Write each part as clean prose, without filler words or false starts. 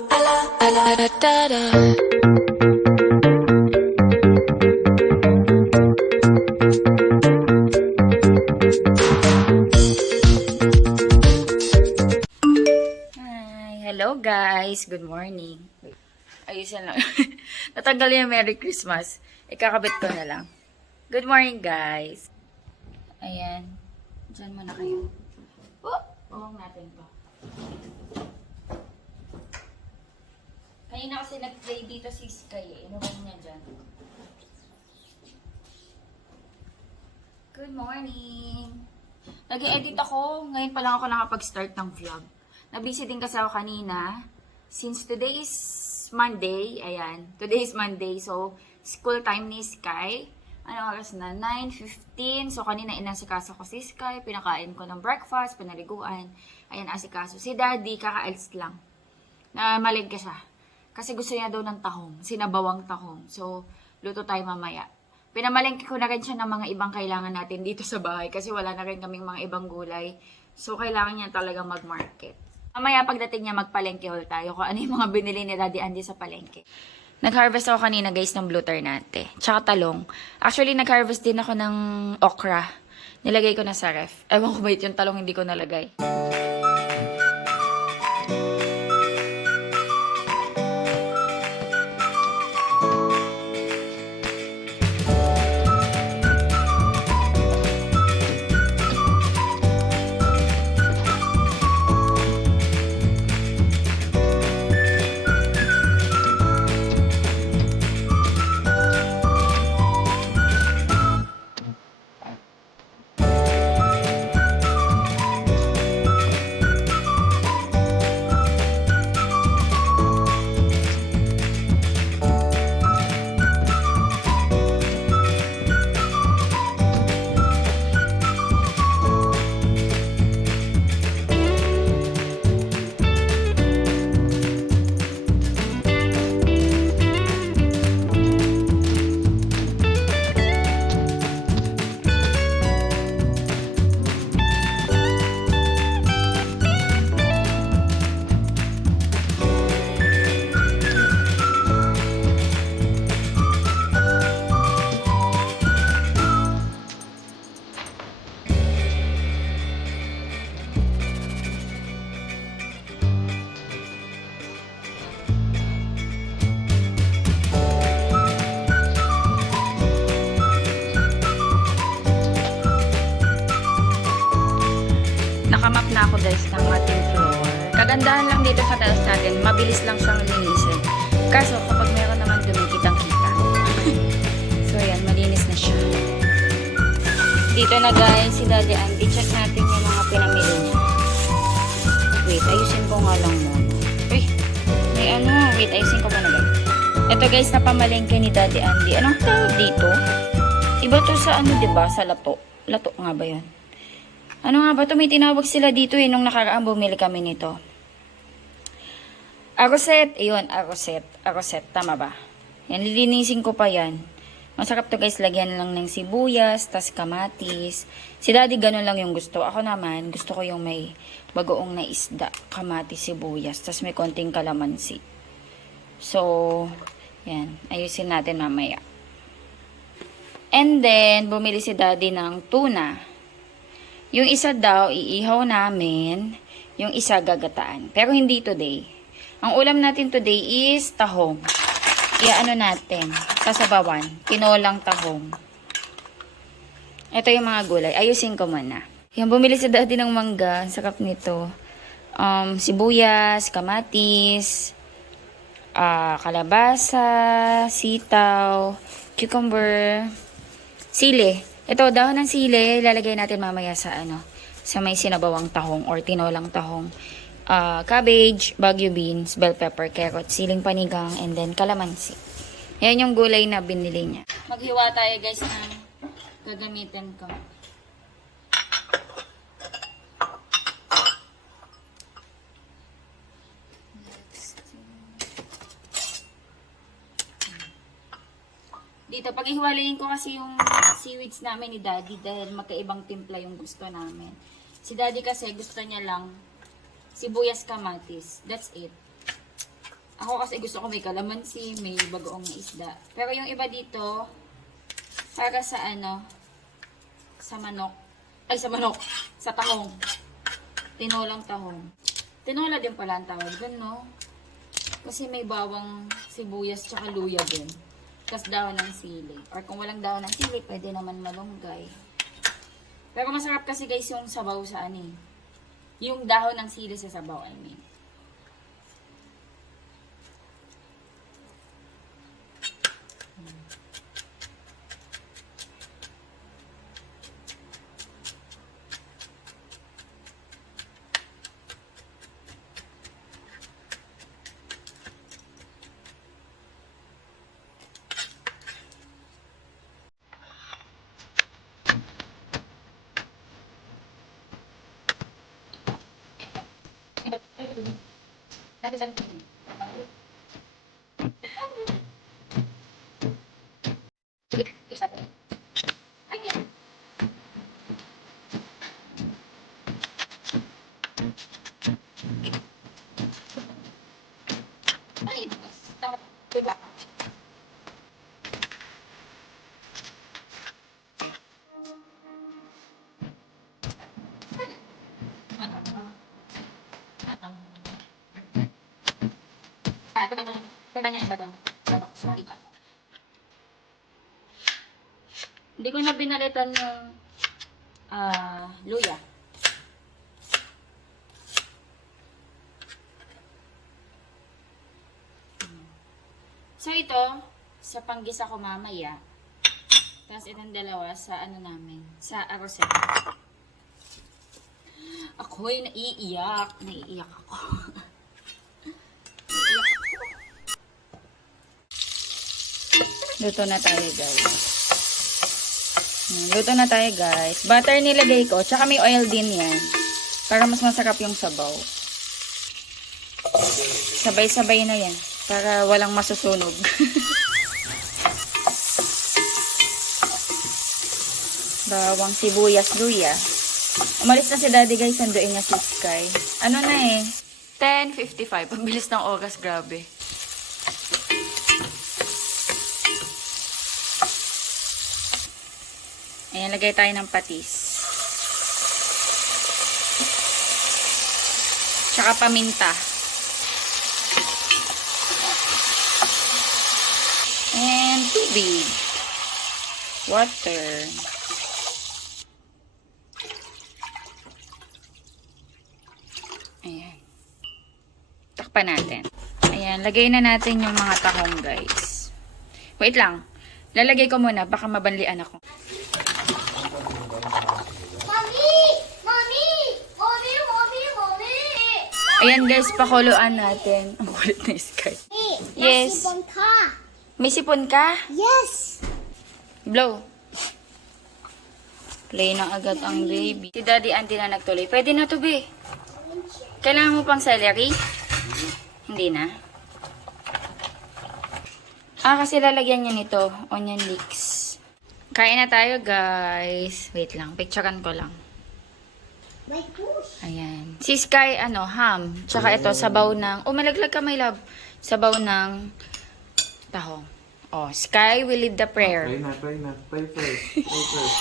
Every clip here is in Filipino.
Hello guys, good morning. Ayusin lang. Natanggal yung Merry Christmas. Ikakabit ko na lang. Good morning guys. Ayan. Diyan muna kayo. Bawang natin to. Kanina kasi nag-play dito si Sky eh. Inuman niya dyan. Good morning. Nag-edit ako. Ngayon pa lang ako nakapag-start ng vlog. Nabusy din kasi ako kanina. Since today is Monday, ayan. Today is Monday, so school time ni Sky. Ano oras na? 9:15. So kanina inasikaso ko si Sky. Pinakain ko ng breakfast, pinaliguan. Ayan, asikaso. Si Daddy, kakaalis lang. Namalengke siya. Kasi gusto niya daw ng tahong. Sinabawang tahong. So, luto tayo mamaya. Pinamalengke ko na rin siya ng mga ibang kailangan natin dito sa bahay. Kasi wala na rin kaming mga ibang gulay. So, kailangan niya talaga mag-market. Mamaya pagdating niya magpalengke haul tayo kung ano yung mga binili ni Daddy Andy sa palengke. Nag-harvest ako kanina guys ng blue ternate. Tsaka talong. Actually nag-harvest din ako ng okra. Nilagay ko na sa ref. Ewan ko ba yung talong hindi ko nalagay. Nakamap na ako guys ng ating floor. Kagandahan lang dito sa tiles natin, mabilis lang siyang linisin. Kaso kapag meron naman dumi, kitang-kita. So ayan, malinis na siya. Dito na guys, si Daddy Andy. Check natin yung mga pinamili niya. Wait, ayusin ko nga lang muna. Uy, may ano, wait, ayusin ko ba na guys? Ito guys, napamalengke ni Daddy Andy. Anong tawag dito? Iba to sa ano, diba? Sa lato. Lato nga ba yan? Ano nga ba ito? May tinawag sila dito eh. Nung nakaraan bumili kami nito. Aroset. Ayun, aroset. Aroset. Tama ba? Yan, lilinisin ko pa yan. Masarap to guys. Lagyan lang ng sibuyas, tas kamatis. Si Daddy ganun lang yung gusto. Ako naman, gusto ko yung may bagoong na isda. Kamatis, sibuyas. Tas may konting kalamansi. So, yan. Ayusin natin mamaya. And then, bumili si Daddy ng tuna. Yung isa daw, iihaw namin. Yung isa, gagataan. Pero hindi today. Ang ulam natin today is tahong. Iaano natin? Sasabawan. Tinolang tahong. Ito yung mga gulay. Ayusin ko muna. Yan, bumili si Daddy ng mangga. Sarap nito. Sibuyas, kamatis, kalabasa, sitaw, cucumber, sili. Ito, dahon ng sili, lalagay natin mamaya sa sa may sinabawang tahong or tinolang tahong. Cabbage, baguio beans, bell pepper, carrot, siling panigang, and then kalamansi. Yan yung gulay na binili niya. Maghiwa tayo guys ng gagamitin ko. Dito, pag-ihiwalayin ko kasi yung seaweeds namin ni Daddy dahil magkaibang timpla yung gusto namin. Si Daddy kasi gusto niya lang sibuyas kamatis. That's it. Ako kasi gusto ko may kalamansi, may bagoong na isda. Pero yung iba dito, para sa ano, sa manok. Ay, sa manok. Sa tahong. Tinolang tahong. Tinola din pala ang tawag dun, no? Kasi may bawang sibuyas tsaka luya din. Tapos dahon ng sili. Or kung walang dahon ng sili, pwede naman malunggay. Pero masarap kasi guys yung sabaw sa ano eh. Yung dahon ng sili sa sabaw, I mean. Hindi ko na binalitan yung luya. So ito, sa panggisa ko mamaya. Tapos itong dalawa sa ano namin, sa aroseta. Ako'y naiiyak. Naiiyak ako. Luto na tayo, guys. Luto na tayo, guys. Butter nilagay ko. Tsaka may oil din yan. Para mas masarap yung sabaw. Sabay-sabay na yan. Para walang masusunog. Bawang sibuyas, luya. Umalis na si daddy, guys. Sanduin niya si Sky. Ano na eh? 10:55. Ang bilis ng oras. Grabe. Ayan, lagay tayo ng patis. Tsaka paminta. And tubig. Water. Ayan. Takpan natin. Ayan, lagay na natin yung mga tahong, guys. Wait lang. Lalagay ko muna, baka mabanlian ako. Ayan guys, pakuluan natin. Ang kulit na Sky. Yes. May sipon ka? Yes. Blow. Play na agad ang baby. Si Daddy Auntie na nagtuloy. Pwede na to, be. Kailangan mo pang celery? Hindi na. Kasi lalagyan niya nito. Onion leeks. Kain na tayo, guys. Wait lang. Picturean ko lang. Ayan. Si Sky, ham. Tsaka ito, sabaw ng... Oh, malaglag ka, my love. Sabaw ng tahong. Oh, Sky will lead the prayer. Pray na. Pray first. Pray first.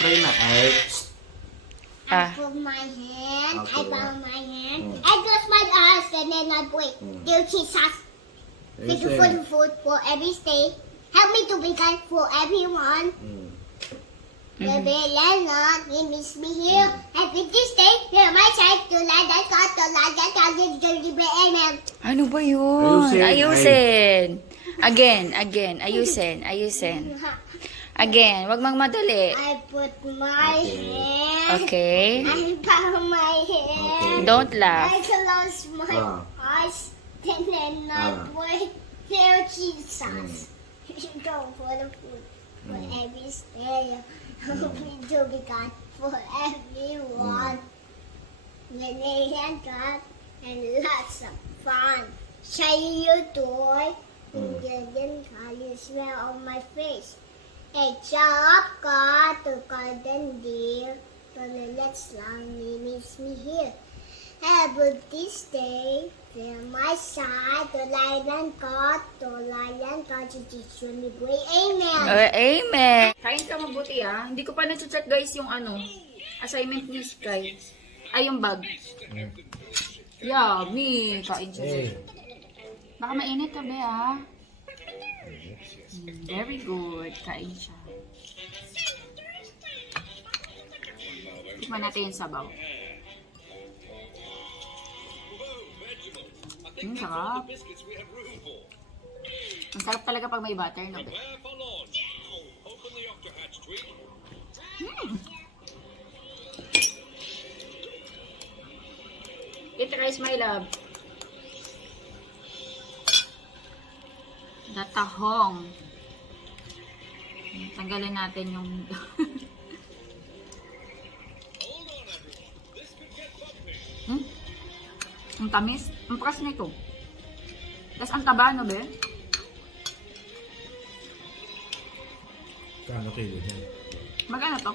Pray na. I put my hand, I bow my hand, I close my eyes, and then I pray. Dear Jesus, thank you for the food for every day. Help me to be kind for everyone. Baby, Lena, you miss me here. Happy this day, hear my child, to light that God, to light that God, to be amen. Ano ba yun? Ayusin. Again. Ayusin. Again, wag magmadali. I put my hand. Okay. I bow my head. Don't laugh. I close my eyes, and then I pray. Dear Jesus, go for the food for every day. Help me to be God for everyone. When they had God and lots of fun. Shiny your toy, and didn't you smell on my face. A job got to garden dear, but let's long miss me here. have this day. My side, tulayan ko, chichichun ni Boy. Amen. Amen. Kain ka mabuti ah. Hindi ko pa na-check guys yung assignment ni Sky. Ay, yung bag. Yummy. Kain siya. Baka mainit tabi ah. Very good. Kain siya. Tikman natin yung sabaw. Sarap. Ang sarap talaga pag may butter, no? Eat rice, my love. Datahong. Tanggalin natin yung... Ang tamis. Ang pakas na ito. Tapos ang taba, no, be? Kano kilo niya? Magkano to?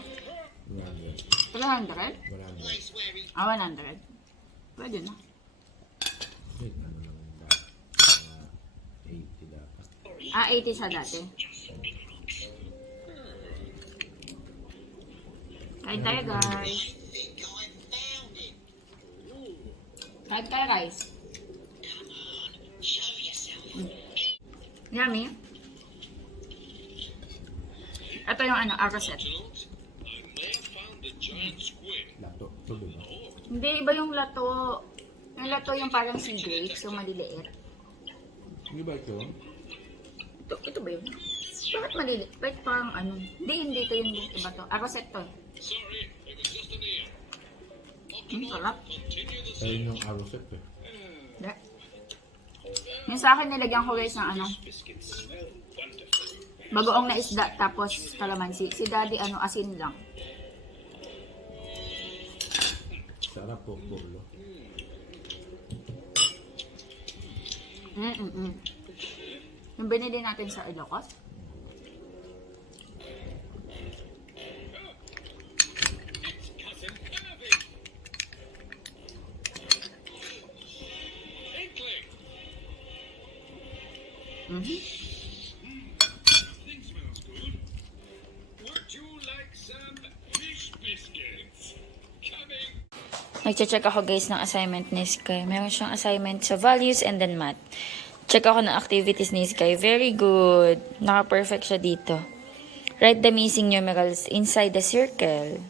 100. 300? 100. 100? Pwede na. Wait, ano naman ba? 80 dapat. 80 siya dati. Kain tayo, guys. Kain tayo, guys. Yummy. Ito yung arrosette. Lato. Tuloy ba? Hindi, iba yung lato. Yung lato yung parang sea grapes, yung maliliit. Hindi ba ito? Ito ba yun? Bakit maliliit? Bakit parang Hindi ito yung iba to. Arrosette to. Sarap. Ayun yung arrosette eh. Hindi. Yung sa akin nilagyan ko guys ng bagoong na isda tapos kalamansi. Si daddy asin lang. Sarap po, bolo. Yung binili natin sa Ilocos. Nag-check ako guys ng assignment ni Sky. Meron siyang assignment sa values and then math. Check ako ng activities ni Sky. Very good. Naka-perfect siya dito. Write the missing numerals inside the circle.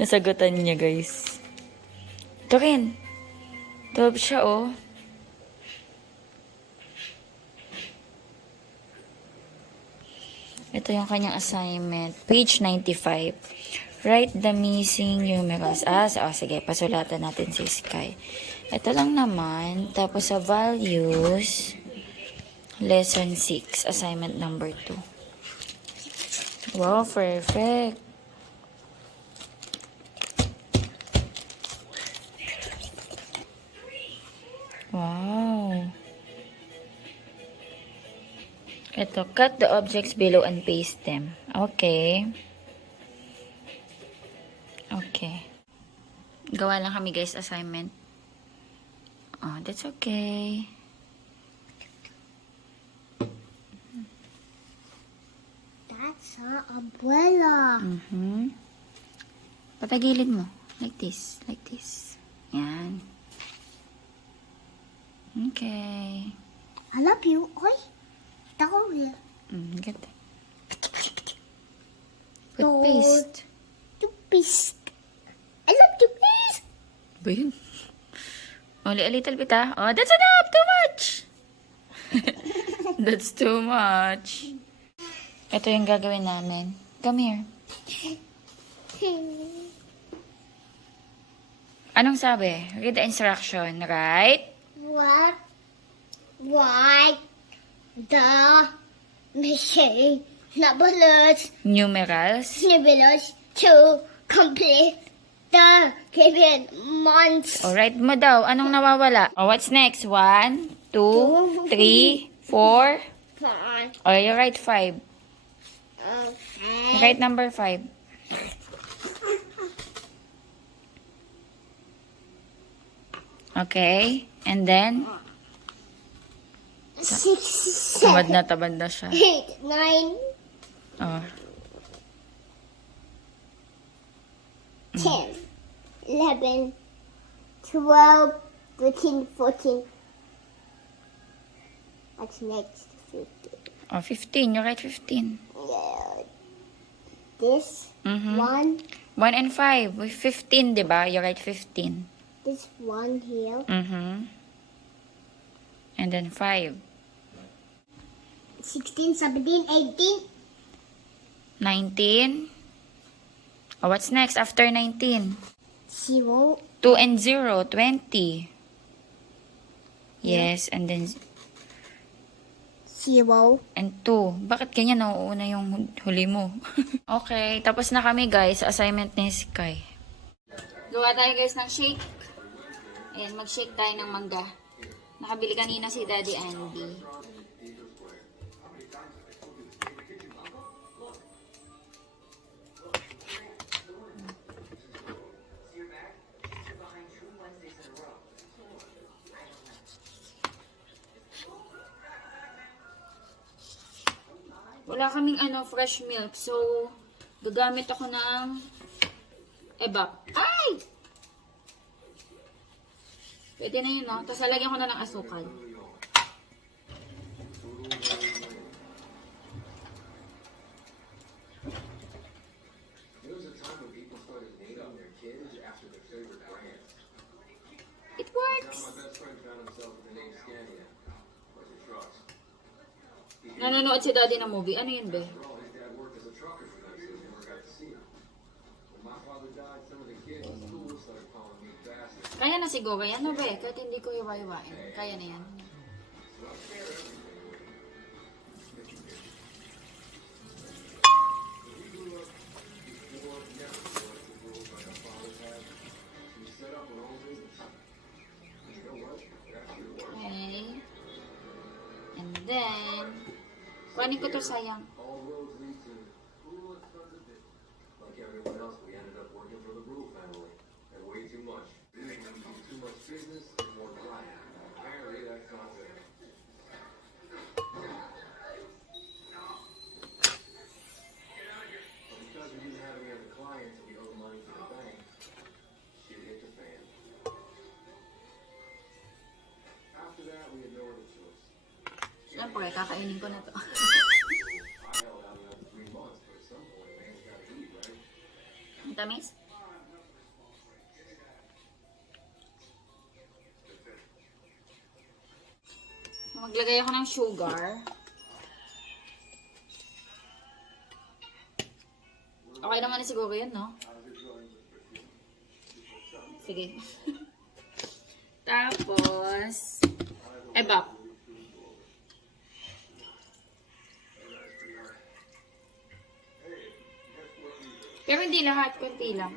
Nasagutan niya guys. Ito rin. 12 siya oh. Ito yung kanyang assignment. Page 95. Write the missing numerals. Sige. Pasulatan natin si Sky. Ito lang naman. Tapos sa values, lesson 6, assignment number 2. Wow, perfect. Wow. Ito, cut the objects below and paste them. Okay. Okay. Gawa lang kami guys assignment. Oh, that's okay. That's our umbrella. Patagilid mo. Like this. Like this. Yan. Okay. I love you. Oy. Tako here. Good. Put paste. Toothpaste. I love toothpaste. Ba yun? Only a little bit ah. Oh, that's enough! Too much! That's too much. Ito yung gagawin namin. Come here. Anong sabi? Read the instruction, right? What the machine numerals to complete the given months. Alright mo daw. Anong nawawala? Oh, what's next? 1, 2, 3, 4. Oh, you write 5. Okay. Write number 5. Okay. And then, 6, tamad 7, na siya. 8, 9, Oh. 10, 11, 12, 13, 14. What's next? 15. Oh, 15. You write 15. Yeah. This Mm-hmm. 1, 1 and 5. With 15, diba? You write 15. this 1 here. Mm-hmm. And then 5. 16, 17, 18. 19. Oh, what's next after 19? 0, 2 and 0, 20. Yes, and then 0. and 2. Bakit ganyan nauuna yung huli mo? Okay, tapos na kami guys sa assignment ni Sky. Gawa tayo guys ng shake. Ayan, mag-shake tayo ng mangga. Nakabili kanina si Daddy Andy. Wala kaming fresh milk. So, gagamit ako ng ebap. Ay! Pwede na yun, no? Tapos lalagyan ko na ng asukal. It works! Nanonood si Daddy ng movie. Ano yun, be? Kaya na siguro yan, no, be? Kahit hindi ko iwa-iwain. Kaya na yan. Okay. And then, kuhanin ko to, sayang. Siyempre, kakainin ko na to. Ang tamis? Maglagay ako ng sugar. Okay naman na siguro yun, no? Sige. Tapos, ebap. Pero hindi lahat, konti lang.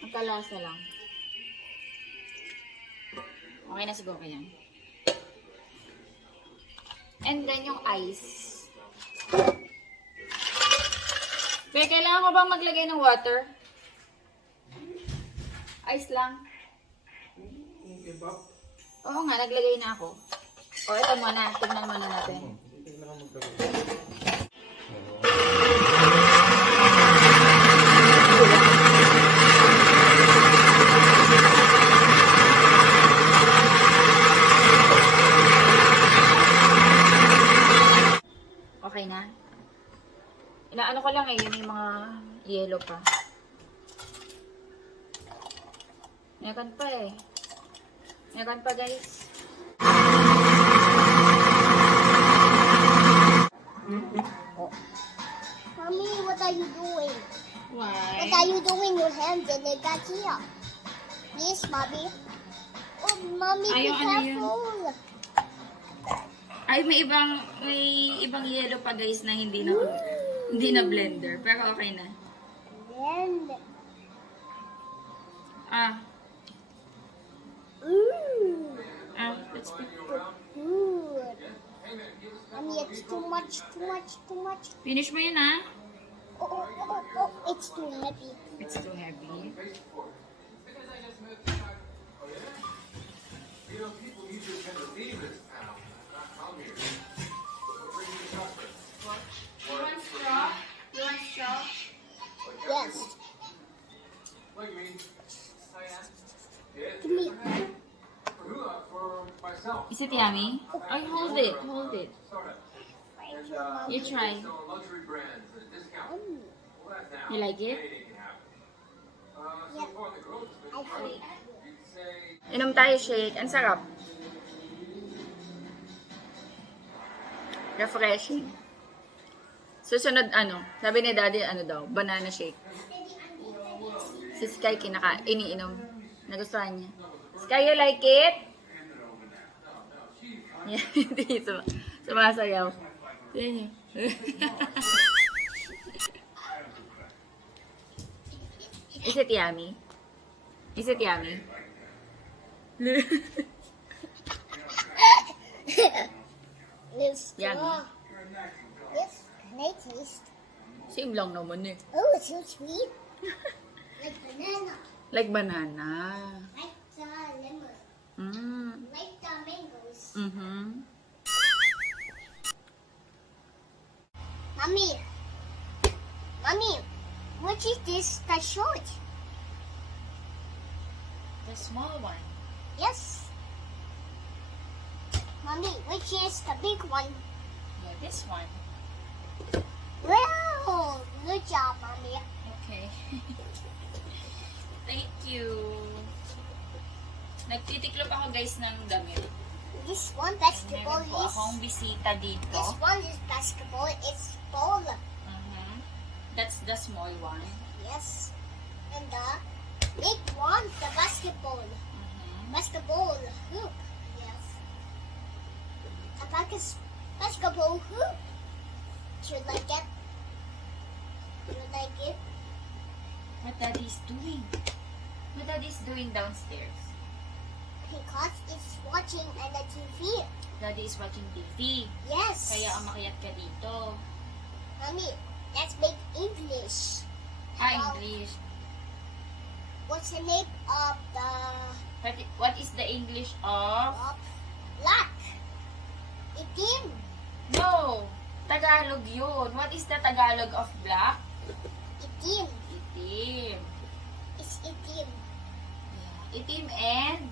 Magkalasa lang. Okay na siguro yan. And then yung ice. Pero kailangan ko ba maglagay ng water? Ice lang. Oo nga, naglagay na ako. O, ito muna. Tignan muna natin. Okay na. Inaano ko lang yun yung mga yellow pa. Meron pa eh. Meron pa guys. Oh. Mommy, what are you doing? Why? What are you doing? Your hand and it got here. Yes, Mommy. Oh, Mommy, be Ayaw, ano yun? careful. Ay, may ibang yellow pa guys na hindi na blender. Pero okay na. And, Let's put. good. Mommy, it's too much, too much, too much. Finish mo yun, ha? Oh, it's too heavy. It's too heavy. Is it yummy? Oh, hold it, hold it. You try. You like it? Yeah. I think. Inom tayo shake. Ang sarap. Refreshing. Susunod sabi ni daddy banana shake. Si Sky iniinom. Nagustuhan niya. Sky, you like it? Yeah, hindi sumasayaw. Tignan niyo. Is it yummy? Is it yummy? It's Yummy. Yes, can I taste? Same lang naman eh. Oh, it's so sweet. Like banana. Like banana. Like the lemon. Mm. Like the mangoes. Mm-hmm. Mommy. Mommy, what is this? The short? The small one. Yes. Mommy, which is the big one? Yeah, this one. Wow, good job, Mommy. Okay. Thank you. Nagtitiklop ako guys ng damit. This one basketball Meron po is. akong bisita dito. This one is basketball. It's ball. Mhm. That's the small one. Yes. And the big one, the basketball. Mhm. Basketball hoop. Yes. A basketball hoop. You like it? You like it? What daddy's doing? What daddy's doing downstairs? Because it's watching on the TV. Daddy is watching TV. Yes. Kaya umakyat ka dito. Mommy, let's make English. English. What's the name of the What is the English of? black? Itim. No! Tagalog yun. What is the Tagalog of black? Itim. Itim. It's itim. Yeah. Itim and...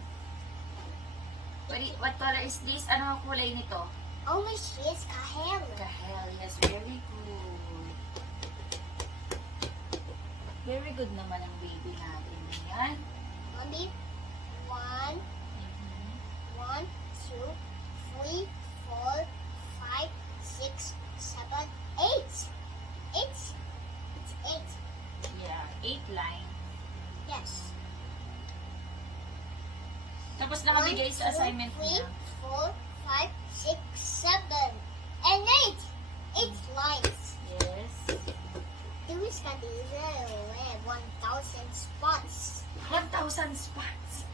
What color is this? Ano ang kulay nito? Almost is kahel. Kahel. Yes, very good. Very good naman ang baby natin. Yan. Mommy, 1, 1, 2, 3, 4, 5, 6, 7, 8. It's 8. Yeah, 8 line. Yes. Tapos nakabigay sa assignment 3, niya. 4, 5, 6, 7, and 8. 8 lines. Yes. The wish can be 1,000 spots. 1,000 spots.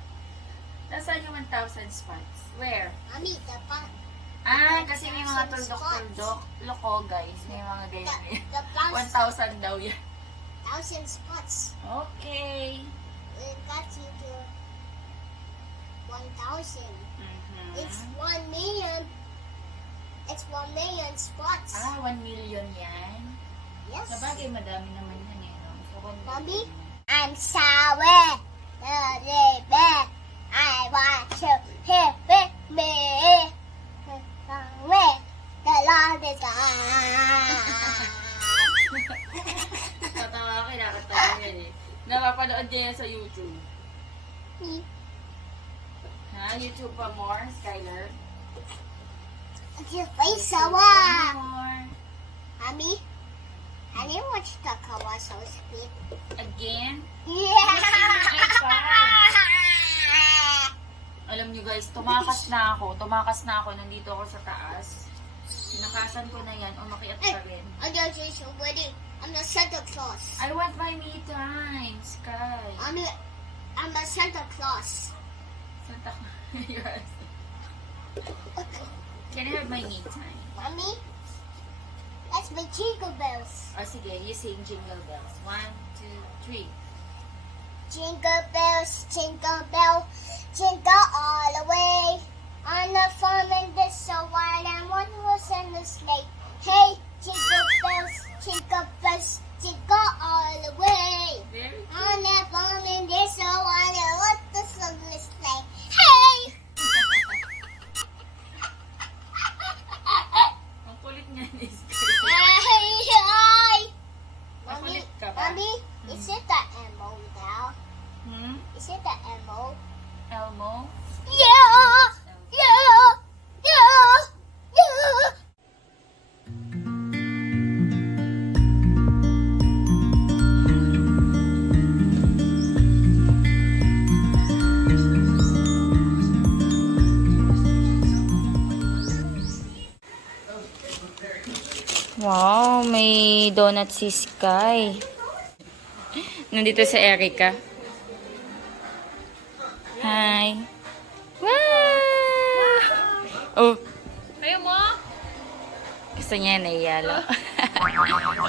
Nasaan yung 1,000 spots? Where? Mommy, the fun. Kasi may mga 1,000 tuldok-tuldok. Loko guys, may mga ganyan. The plus 1,000 daw yan. 1,000 spots. Okay. We got you to 1,000. It's 1 million. It's 1 million spots. 1 million yan. Yes. Sabagay, madami naman yan eh. No? So, 1 Mommy? million. I'm sorry. I want you here with me. With the Lord is God. Tatawa ka, nakatawa yan eh. Napapanood niya yan sa YouTube. YouTube pa more, Skyler? It's your face, Sawa. More. Mommy, have you watched the Kawaso speak? Again? Yeah. Alam niyo guys, tumakas na ako. Nandito ako sa taas. Sinakasan ko na yan. Umakyat pa rin. I'm not just wedding. I'm the Santa Claus. I want my me time, Sky. I'm a Santa Claus. Santa Yes. Can I have my me time? Mommy, that's my jingle bells. Sige, you sing Jingle Bells. 1, 2, 3. Jingle bells, jingle bell, jingle all the way. On the farm and there's so wide and one horse and a sleigh. Hey, jingle bells, jingle all the way. Very good. On the farm and there's so wide and what the sun is sleigh. Hey! Elmo. Elmo? Yeah! Yeah! Yeah! Yeah! Wow, may donut si Sky. Nandito si Erica. Hi. Wow! Oh. Ayaw mo? Gusto niya, naiya lang.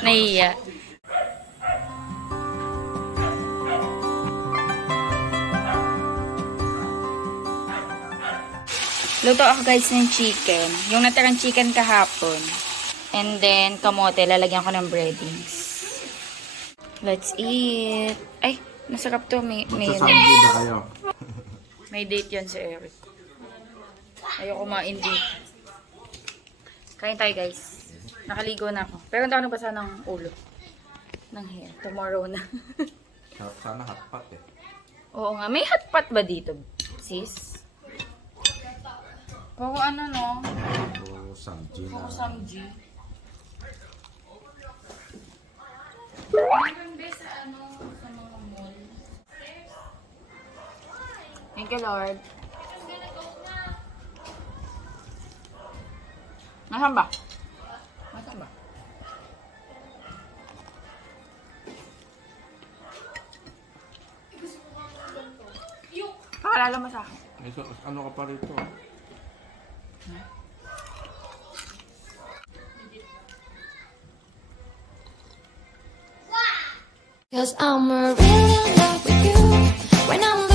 Naiya. Luto ako guys ng chicken. Yung natirang chicken kahapon. And then, kamote. Lalagyan ko ng breadings. Let's eat. Ay, masarap to. May Magsasamgi ba kayo? may date yan si Eric. Ayoko kumain date. Kain tayo guys. Nakaligo na ako. Pero hindi ako nabasa ng ulo. Ng hair. Tomorrow na. Sana hotpot eh. Oo nga. May hotpot ba dito, sis? Puro ano, no? O samji na. Puro samji. Meron ba sa ano, sa mga mall? Thank you, Lord. Nasaan ba? Nasaan ba? Pakalala mo sa akin. May ano ka pa rito? Cause I'm really in love with you. When I'm